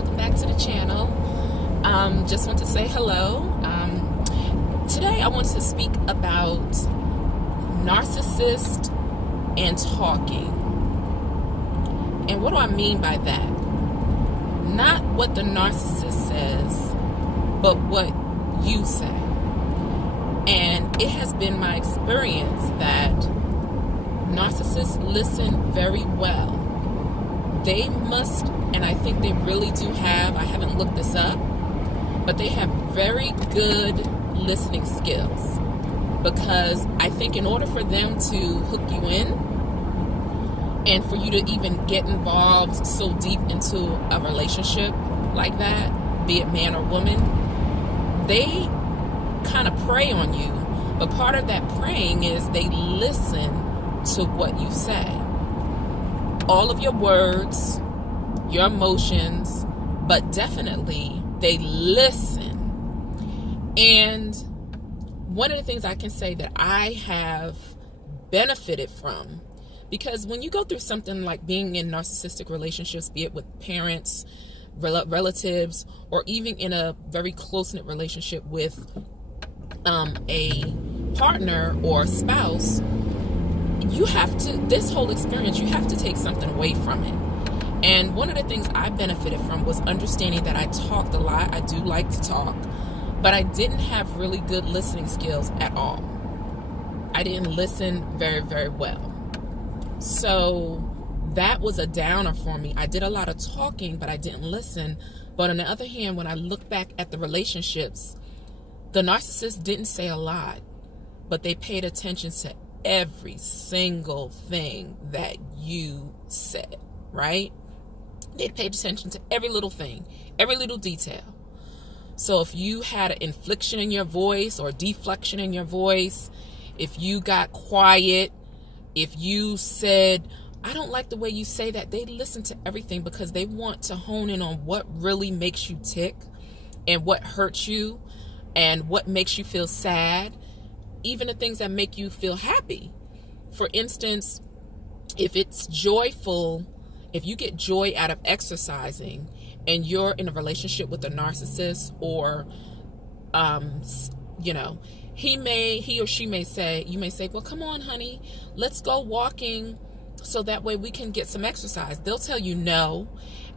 welcome back to the channel. Just want to say hello. Today I want to speak about narcissist and talking. And what do I mean by that? Not what the narcissist says, but what you say. And it has been my experience that narcissists listen very well. They must, and I think they really do have, I haven't looked this up, but they have very good listening skills. Because I think in order for them to hook you in, and for you to even get involved so deep into a relationship like that, be it man or woman, they kind of prey on you. But part of that preying is they listen to what you say. All of your words, your emotions, but definitely they listen. And one of the things I can say that I have benefited from, because when you go through something like being in narcissistic relationships, be it with parents, relatives, or even in a very close-knit relationship with a partner or spouse, you have to, this whole experience, you have to take something away from it. And one of the things I benefited from was understanding that I talked a lot. I do like to talk, but I didn't have really good listening skills at all. I didn't listen very, very well. So that was a downer for me. I did a lot of talking, but I didn't listen. But on the other hand, when I look back at the relationships, the narcissist didn't say a lot, but they paid attention to every single thing that you said, right? They paid attention to every little thing, every little detail. So if you had an inflection in your voice or deflection in your voice, if you got quiet, if you said, I don't like the way you say that, they listen to everything because they want to hone in on what really makes you tick and what hurts you and what makes you feel sad, even the things that make you feel happy. For instance, if it's joyful, if you get joy out of exercising and you're in a relationship with a narcissist, or, he or she may say, you may say, well, come on, honey, let's go walking so that way we can get some exercise. They'll tell you no,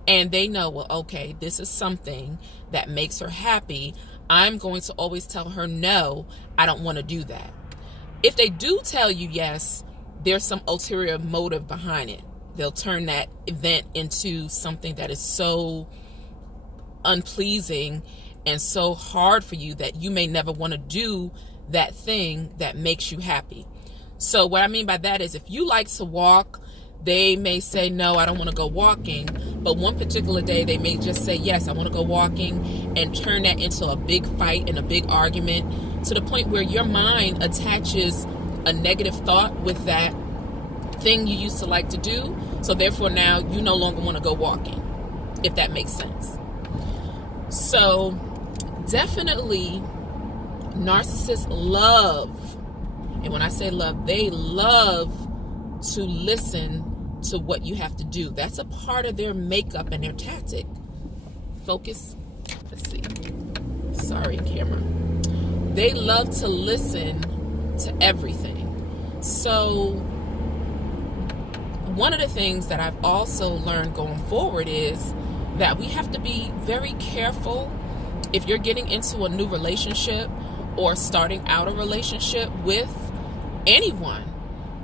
and they know, well, okay, this is something that makes her happy. I'm going to always tell her no, I don't want to do that. If they do tell you yes, there's some ulterior motive behind it. They'll turn that event into something that is so unpleasing and so hard for you that you may never want to do that thing that makes you happy. So what I mean by that is, if you like to walk, they may say, no, I don't want to go walking. But one particular day, they may just say, yes, I want to go walking, and turn that into a big fight and a big argument, to the point where your mind attaches a negative thought with that thing you used to like to do. So therefore now you no longer want to go walking, if that makes sense. So definitely narcissists love, and when I say love, they love to listen to what you have to do. That's a part of their makeup and their tactic. Focus. Let's see. Sorry, camera. They love to listen to everything. So one of the things that I've also learned going forward is that we have to be very careful if you're getting into a new relationship or starting out a relationship with anyone.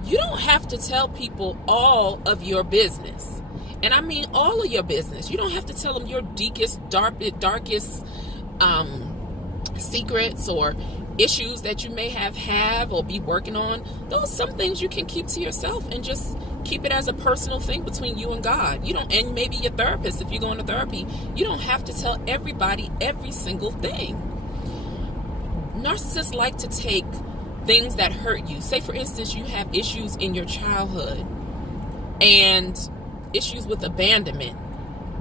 You don't have to tell people all of your business. And I mean all of your business. You don't have to tell them your darkest secrets or issues that you may have or be working on. Those some things you can keep to yourself and just keep it as a personal thing between you and God. You don't, and maybe your therapist, if you're going to therapy, you don't have to tell everybody every single thing. Narcissists like to take things that hurt you. Say, for instance, you have issues in your childhood and issues with abandonment.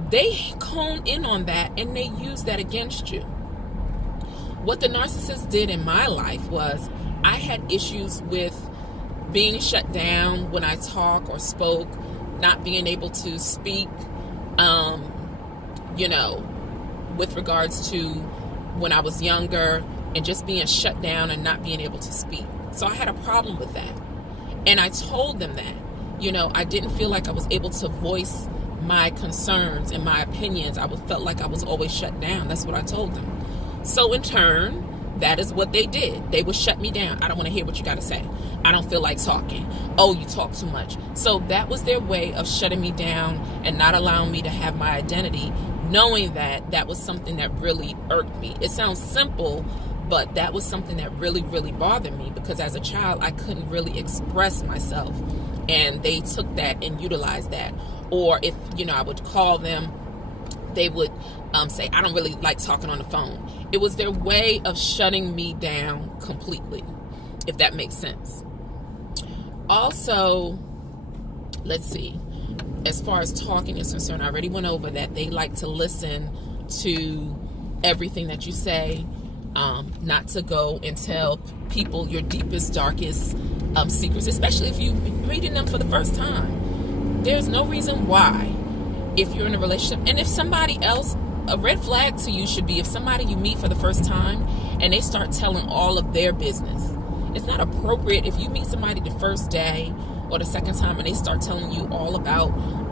They hone in on that and they use that against you. What the narcissist did in my life was, I had issues with being shut down when I talk or spoke, not being able to speak, with regards to when I was younger and just being shut down and not being able to speak. So I had a problem with that. And I told them that, I didn't feel like I was able to voice my concerns and my opinions. I felt like I was always shut down. That's what I told them. So in turn, that is what they did. They would shut me down. I don't want to hear what you got to say. I don't feel like talking. Oh, you talk too much. So that was their way of shutting me down and not allowing me to have my identity, knowing that that was something that really irked me. It sounds simple, but that was something that really, really bothered me, because as a child, I couldn't really express myself. And they took that and utilized that. Or if, I would call them, they would say, I don't really like talking on the phone. It was their way of shutting me down completely, if that makes sense. Also, let's see, as far as talking is concerned, I already went over that. They like to listen to everything that you say, not to go and tell people your deepest, darkest secrets, especially if you're reading them for the first time. There's no reason why, if you're in a relationship, and if somebody else, a red flag to you should be if somebody you meet for the first time and they start telling all of their business. It's not appropriate if you meet somebody the first day or the second time and they start telling you all about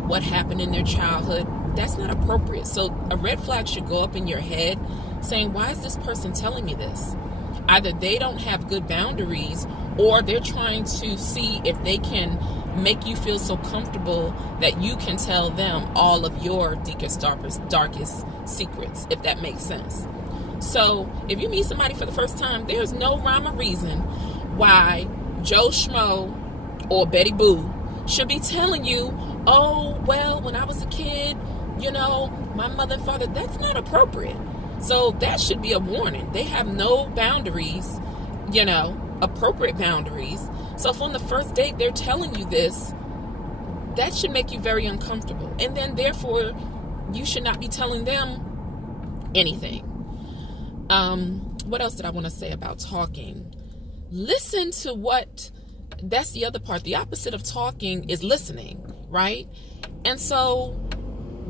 what happened in their childhood. That's not appropriate. So a red flag should go up in your head saying, why is this person telling me this? Either they don't have good boundaries, or they're trying to see if they can make you feel so comfortable that you can tell them all of your deepest, darkest secrets, if that makes sense. So if you meet somebody for the first time, there's no rhyme or reason why Joe Schmo or Betty Boo should be telling you, oh, well, when I was a kid, my mother and father. That's not appropriate. So that should be a warning. They have no boundaries, appropriate boundaries. So if on the first date they're telling you this, that should make you very uncomfortable. And then therefore, you should not be telling them anything. What else did I want to say about talking? Listen to that's the other part. The opposite of talking is listening, right? And so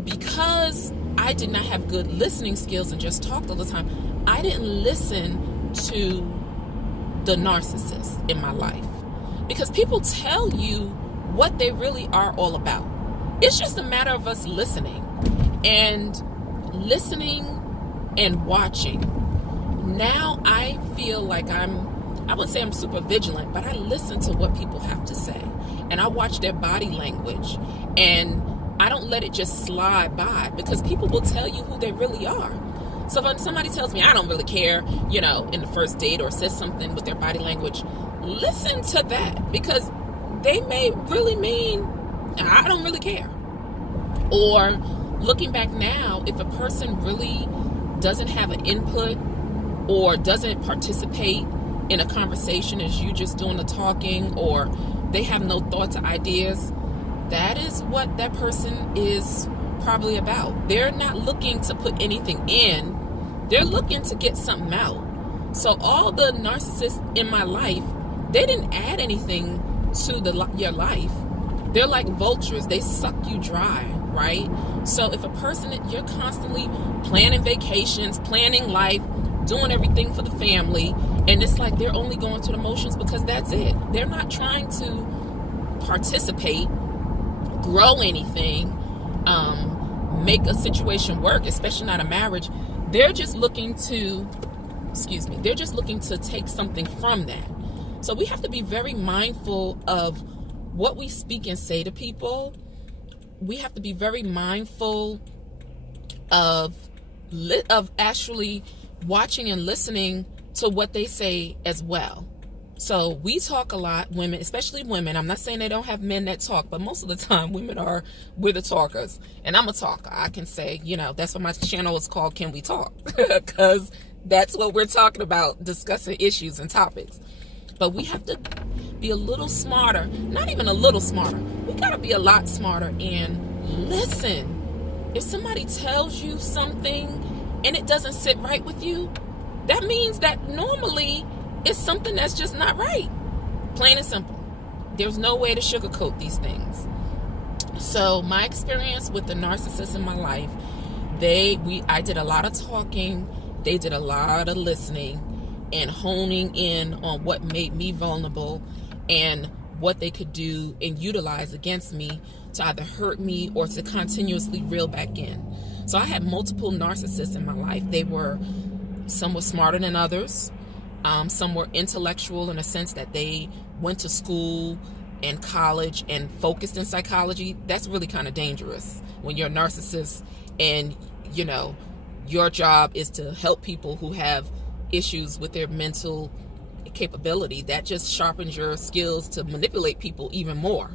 because I did not have good listening skills and just talked all the time, I didn't listen to the narcissist in my life. Because people tell you what they really are all about. It's just a matter of us listening and watching. Now I feel like I wouldn't say I'm super vigilant, but I listen to what people have to say. And I watch their body language. And I don't let it just slide by, because people will tell you who they really are. So when somebody tells me I don't really care, in the first date, or says something with their body language, listen to that, because they may really mean I don't really care. Or looking back now, if a person really doesn't have an input or doesn't participate in a conversation as you just doing the talking, or they have no thoughts or ideas, that is what that person is probably about. They're not looking to put anything in. They're looking to get something out. So all the narcissists in my life, they didn't add anything to your life. They're like vultures. They suck you dry, right? So if a person, you're constantly planning vacations, planning life, doing everything for the family, and it's like they're only going through the motions because that's it. They're not trying to participate, grow anything, make a situation work, especially not a marriage. They're just looking to take something from that. So we have to be very mindful of what we speak and say to people. We have to be very mindful of actually watching and listening to what they say as well. So we talk a lot, women, especially women. I'm not saying they don't have men that talk, but most of the time we're the talkers. And I'm a talker. I can say, that's what my channel is called, Can We Talk? Because that's what we're talking about, discussing issues and topics. But we have to be a little smarter, not even a little smarter. We got to be a lot smarter and listen. If somebody tells you something and it doesn't sit right with you, that means that normally it's something that's just not right. Plain and simple. There's no way to sugarcoat these things. So my experience with the narcissist in my life, I did a lot of talking, they did a lot of listening and honing in on what made me vulnerable and what they could do and utilize against me to either hurt me or to continuously reel back in. So I had multiple narcissists in my life. Some were smarter than others. Some were intellectual in a sense that they went to school and college and focused in psychology. That's really kind of dangerous when you're a narcissist and, your job is to help people who have issues with their mental capability. That just sharpens your skills to manipulate people even more.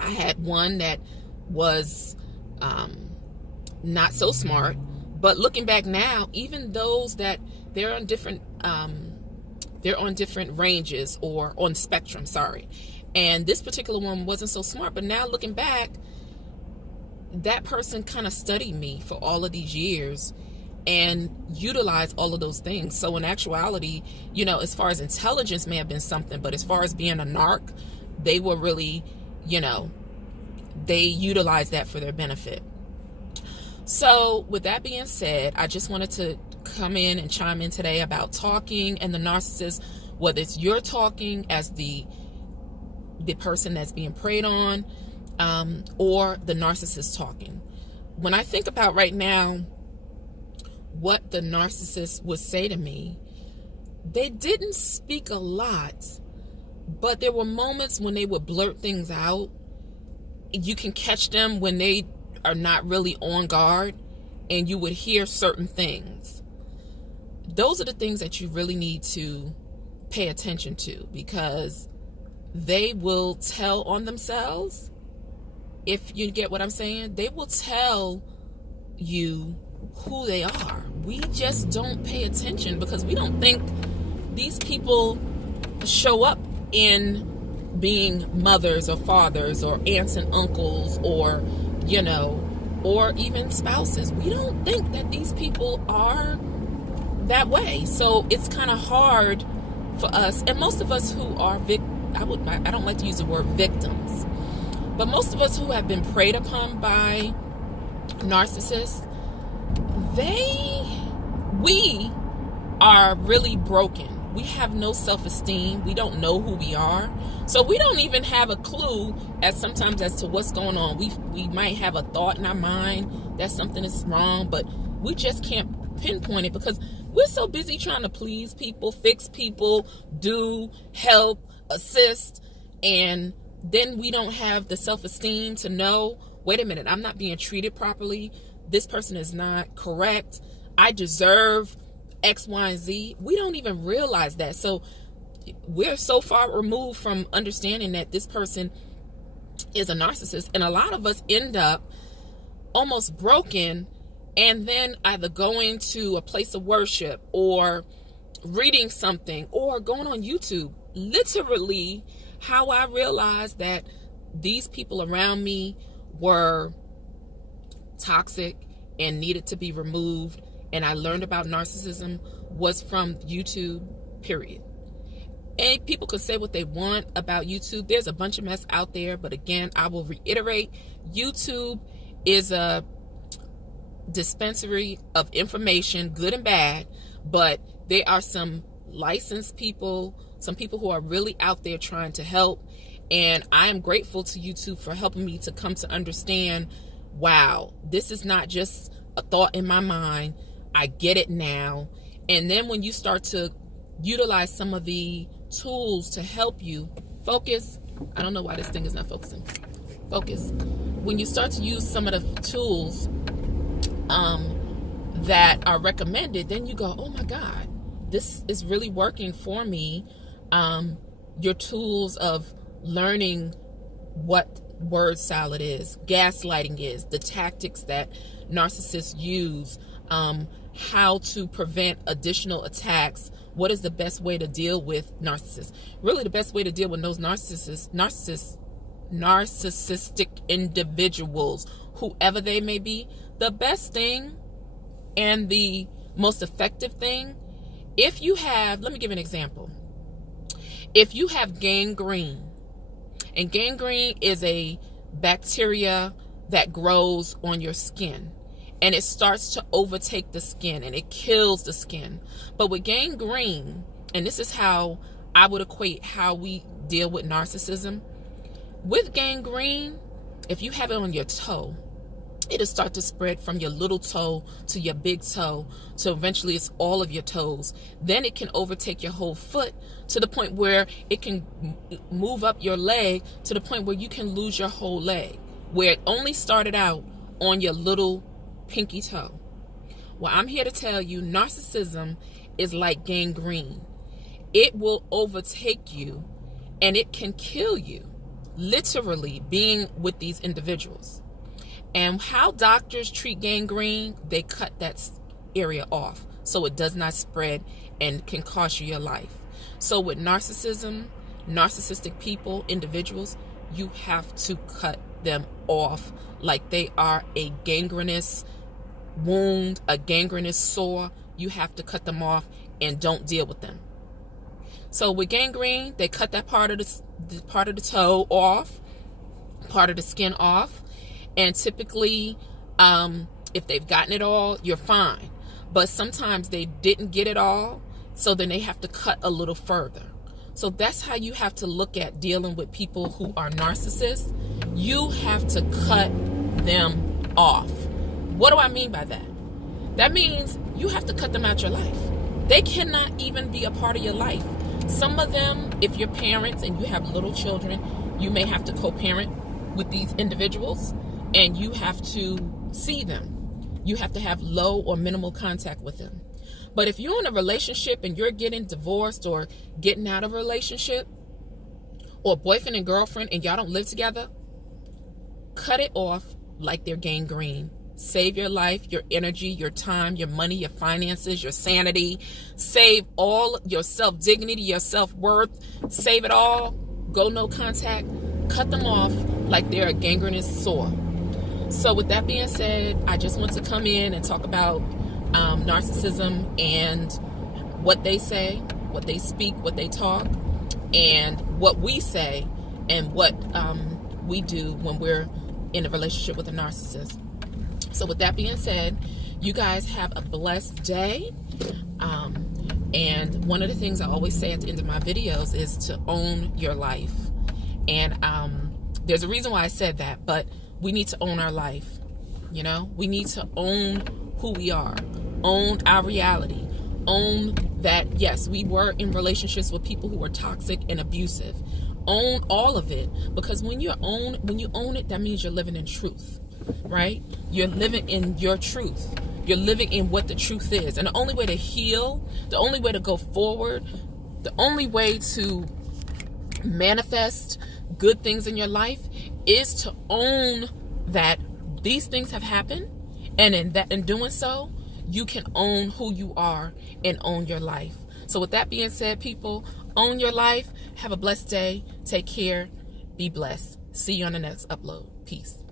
I had one that was not so smart, but looking back now, even those that they're on different ranges or on spectrum, and this particular one wasn't so smart, but now looking back, that person kind of studied me for all of these years and utilized all of those things. So in actuality, as far as intelligence may have been something, but as far as being a narc, they were really, they utilized that for their benefit. So with that being said, I just wanted to come in and chime in today about talking and the narcissist, whether it's you're talking as the person that's being preyed on, or the narcissist talking. When I think about right now what the narcissist would say to me, they didn't speak a lot, but there were moments when they would blurt things out. You can catch them when they are not really on guard, and you would hear certain things. Those are the things that you really need to pay attention to, because they will tell on themselves. If you get what I'm saying, they will tell you who they are. We just don't pay attention because we don't think these people show up in being mothers or fathers or aunts and uncles or, or even spouses. We don't think that these people are that way. So it's kind of hard for us. And most of us who are I don't like to use the word victims, but most of us who have been preyed upon by narcissists, we are really broken. We have no self-esteem. We don't know who we are. So we don't even have a clue as to what's going on. We might have a thought in our mind that something is wrong, but we just can't pinpoint it because we're so busy trying to please people, fix people, help, assist, and then we don't have the self-esteem to know, wait a minute, I'm not being treated properly. This person is not correct. I deserve X, Y, and Z. We don't even realize that. So we're so far removed from understanding that this person is a narcissist. And a lot of us end up almost broken and then either going to a place of worship or reading something or going on YouTube. Literally, how I realized that these people around me were toxic and needed to be removed, and I learned about narcissism was from YouTube, period. And people could say what they want about YouTube. There's a bunch of mess out there, but again, I will reiterate, YouTube is a dispensary of information, good and bad, but there are some licensed people, some people who are really out there trying to help, and I am grateful to YouTube for helping me to come to understand, wow, this is not just a thought in my mind. I get it now. And then when you start to utilize some of the tools to help you focus, I don't know why this thing is not focusing. Focus. When you start to use some of the tools that are recommended, then you go, oh my God, this is really working for me. Your tools of learning what word salad is, gaslighting is, the tactics that narcissists use, how to prevent additional attacks, what is the best way to deal with narcissists. Really the best way to deal with those narcissistic individuals, whoever they may be, the best thing and the most effective thing, if you have, let me give an example. If you have gangrene, and gangrene is a bacteria that grows on your skin, and it starts to overtake the skin and it kills the skin. But with gangrene, and this is how I would equate how we deal with narcissism. With gangrene, if you have it on your toe, it'll start to spread from your little toe to your big toe, so eventually it's all of your toes. Then it can overtake your whole foot to the point where it can move up your leg to the point where you can lose your whole leg, where it only started out on your little pinky toe. Well, I'm here to tell you, narcissism is like gangrene. It will overtake you and it can kill you, literally being with these individuals. And how doctors treat gangrene, they cut that area off so it does not spread and can cost you your life. So with narcissism, narcissistic people, individuals, you have to cut them off like they are a gangrenous wound, a gangrenous sore. You have to cut them off and don't deal with them. So with gangrene, they cut that part of the toe off, part of the skin off. And typically, if they've gotten it all, you're fine. But sometimes they didn't get it all, so then they have to cut a little further. So that's how you have to look at dealing with people who are narcissists. You have to cut them off. What do I mean by that? That means you have to cut them out your life. They cannot even be a part of your life. Some of them, if you're parents and you have little children, you may have to co-parent with these individuals. And you have to see them. You have to have low or minimal contact with them. But if you're in a relationship and you're getting divorced or getting out of a relationship, or boyfriend and girlfriend and y'all don't live together, cut it off like they're gangrene. Save your life, your energy, your time, your money, your finances, your sanity. Save all your self-dignity, your self-worth. Save it all. Go no contact. Cut them off like they're a gangrenous sore. So with that being said, I just want to come in and talk about narcissism and what they say, what they speak, what they talk, and what we say and what we do when we're in a relationship with a narcissist. So with that being said, you guys have a blessed day. And one of the things I always say at the end of my videos is to own your life. And there's a reason why I said that, but we need to own our life. You know, we need to own who we are, own our reality, own that, yes, we were in relationships with people who were toxic and abusive. Own all of it, because when you own it, that means you're living in truth, right? You're living in your truth. You're living in what the truth is. And the only way to heal, the only way to go forward, the only way to manifest good things in your life is to own that these things have happened, and in doing so, you can own who you are and own your life. So with that being said, people, own your life. Have a blessed day. Take care. Be blessed. See you on the next upload. Peace.